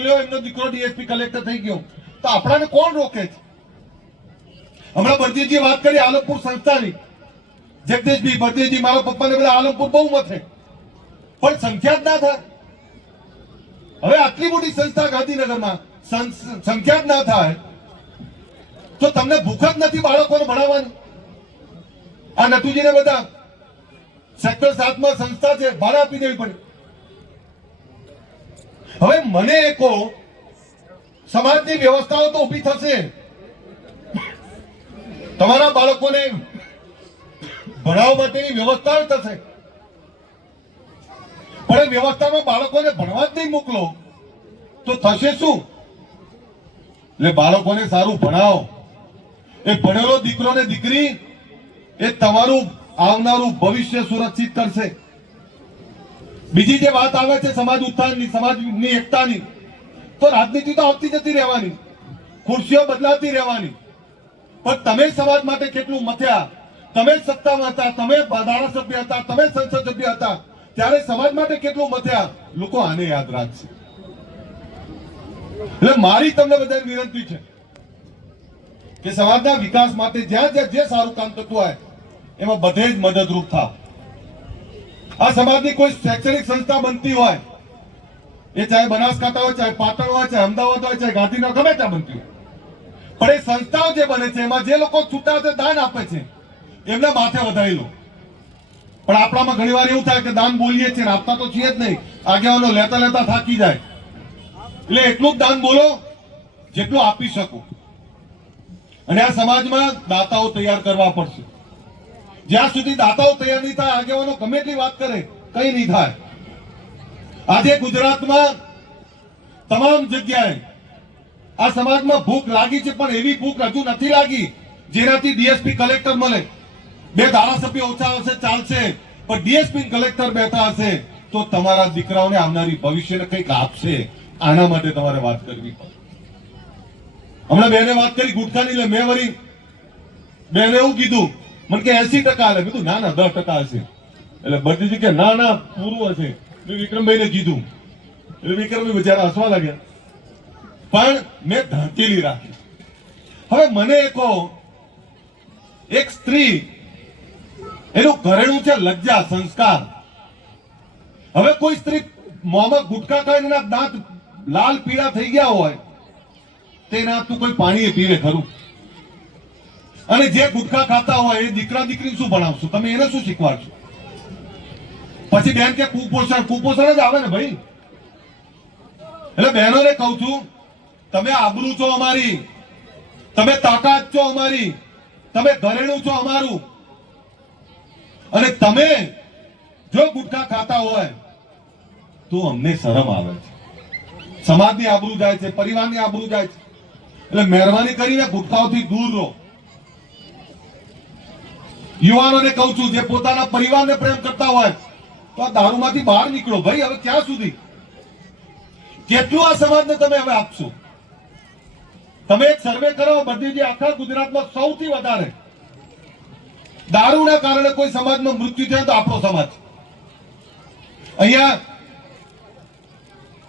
નીકળ્યો એમનો દીકરો ડીએસપી કલેક્ટર થઈ ગયો. તો આપણાને કોણ રોકે છે? હમણાં બળજીતજી વાત કરી, આલમપુર સંસ્થાની. જગદીશભાઈ બળજીતજી મારા પપ્પાને બધા આલમપુર બહુ મથે. પણ સંખ્યા જ ના થાય. હવે આટલી મોટી સંસ્થા ગાંધીનગરમાં સંખ્યા જ ના થાય, તો તમને ભૂખ જ નથી બાળકોને ભણાવવાની. આ નટુજીને બધા સેક્ટર સાતમાં સંસ્થા છે, ભાડા આપી દેવી પડે. હવે મને કહો, સમાજની વ્યવસ્થાઓ તો ઊભી થશે. તમારા બાળકોને ભણાવવા માટેની વ્યવસ્થા થશે. પણ એ વ્યવસ્થામાં બાળકોને ભણવા જ નહીં મોકલો. તો થશે શું? એટલે બાળકોને સારું ભણાવો. એ ભણેલો દીકરો ને દીકરી, એ તમારું આવનારું ભવિષ્ય સુરક્ષિત કરશે. બીજી જે વાત આવે છે સમાજ ઉત્થાનની, સમાજની એકતાની, તો રાજનીતિ તો આવતી જતી રહેવાની, ખુરશીઓ બદલાતી રહેવાની. પણ તમે સમાજ માટે કેટલું મથ્યા? તમે સત્તામાં હતા, તમે ધારાસભ્ય હતા, તમે સંસદ સભ્ય હતા. ત્યારે સમાજ માટે કેટલું મથ્યા? લોકો આને યાદ રાખશે. એટલે મારી તમને બધાને વિનંતી છે કે સમાજના વિકાસ માટે જ્યાં જ્યાં જે સારું કામ થતું હોય, એમાં બધે જ મદદરૂપ થાવ આ સમાજની કોઈ શૈક્ષણિક સંસ્થા બનતી હોય, એ ચાહે બનાસકાંઠા હોય, ચાહે પાટણ હોય, ચાહે અમદાવાદ હોય, ચાહે ગાંધીનગર, ગમે ત્યાં બનતી હોય. પણ એ સંસ્થાઓ જે બને છે, એમાં જે લોકો છૂટા છે, દાન આપે છે, એમના માથે વધારી લો. પણ આપણામાં ઘણી વાર એવું થાય કે દાન બોલીએ છીએ આપતા તો છીએ જ નહીં. આગેવાનો લેતા લેતા થાકી જાય. એટલે એટલું જ દાન બોલો, જેટલું આપી શકો. અને આ સમાજમાં દાતાઓ તૈયાર કરવા પડશે. જ્યાં સુધી દાતાઓ તૈયાર નહીં થાય, આગેવાનો ગમે એટલી વાત કરે, કઈ નહીં થાય. આજે ગુજરાતમાં તમામ જગ્યાએ આ સમાજમાં ભૂખ લાગી છે, પણ એવી ભૂખ હજુ નથી લાગી જેનાથી ડીએસપી કલેક્ટર મળે. બે ધારાસભ્ય ઓછા હશે, ચાલશે, પણ ડીએસપી કલેક્ટર બેઠા હશે, તો તમારા દીકરાઓને આવનારી ભવિષ્યને કંઈક આપશે. આના માટે તમારે વાત કરવી પડે. હમણાં બેને વાત કરી, ગુટખાની લે, મેં વળી બેને એવું કીધું મને કે એસી ટકા હાલે કીધું, ના ના, દસ ટકા હશે. એટલે બધી કે, ના ના, પૂરું હશે. વિક્રમભાઈને કીધું. એટલે વિક્રમભાઈ બિચારા હસવા લાગ્યા. પણ મેં ધરતીલી રાખી. હવે મને કહો, એક સ્ત્રી, એનું ઘરેણું છે લજ્જા, સંસ્કાર. હવે કોઈ સ્ત્રી મોંમાં ગુટકા ખાઈને એના દાંત લાલ પીળા થઈ ગયા હોય તેના તું કોઈ પાણી પીવે ખરું? અને જે ગુટખા ખાતા હોય એ દીકરા દીકરી શું ભણાવશો? તમે એને શું શીખવાડશો? પછી બેન કે કુપોષણ કુપોષણ જ આવે ને ભાઈ. એટલે બહેનોને કહું છું, તમે આબરૂ છો અમારી, તમે તાકાત છો અમારી, તમે ઘરેણું છો અમારું. અને તમે જો ગુટખા ખાતા હોય, તો અમને શરમ આવે છે. સમાજની આબરૂ જાય છે, પરિવારની આબરૂ જાય છે. એટલે મહેરબાની કરીને ગુટખાઓથી દૂર રહો. યુવાનોને કહું છું, જે પોતાના પરિવારને પ્રેમ કરતા હોય, તો આ દારૂમાંથી બહાર નીકળો ભાઈ, હવે ક્યાં સુધી? કેટલું આ સમાજને તમે હવે આપશો. તમે એક સર્વે કરો, બધી જે આખા ગુજરાતમાં સૌથી વધારે દારૂના કારણે કોઈ સમાજમાં મૃત્યુ થયું તો આપણો સમાજ. અહીંયા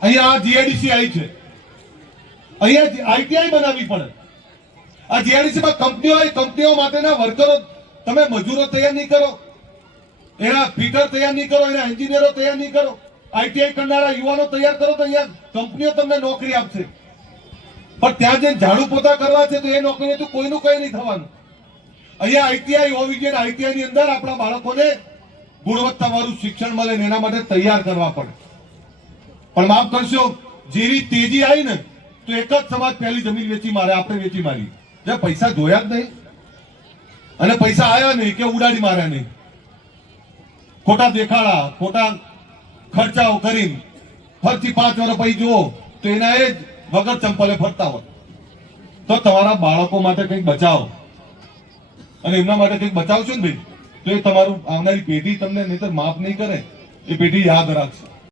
અહીંયા આ જીઆઈડીસી આવી છે. અહીંયા આઈટીઆઈ બનાવવી પડે. આ જીઆઈડીસીમાં કંપનીઓ કંપનીઓ માટેના વર્કરો તમે મજૂરો તૈયાર નહીં કરો. એના ફીટર તૈયાર નહીં કરો, એના એન્જિનિયરો તૈયાર નહીં કરો. આઈટીઆઈ કરનારા યુવાનો તૈયાર કરો તો અહીંયા કંપનીઓ તમને નોકરી આપશે. પણ ત્યાં જે ઝાડુ પોતા કરવા છે તો એ નોકરી તો કોઈનું કઈ નહીં થવાનું. અહીંયા આઈટીઆઈ હોવી જોઈએ આઈટીઆઈ ની અંદર આપણા બાળકોને ગુણવત્તાવાળું શિક્ષણ મળે ને એના માટે તૈયાર કરવા પડે. પણ માફ કરશો, જેવી તેજી આવી ને, તો એક જ સમાજ પહેલી જમીન વેચી મારે, આપણે વેચી મારી જે પૈસા જોયા જ નહીં. અને પૈસા આવ્યા નહીં કે ઉડાડી માર્યા નહીં. ખોટા દેખાડા, ખોટા ખર્ચાઓ કરીને ફરતી પાંચ વર્ષ પછી જુઓ તો એના એ જ વગર ચંપલે ફરતા હોય. તો તમારા બાળકો માટે કંઈક બચાવો. અને એમના માટે કંઈક બચાવશો ને ભાઈ? તો એ તમારું આવનારી પેઢી તમને નહીતર માફ નહીં કરે. એ પેઢી યાદ રાખશે.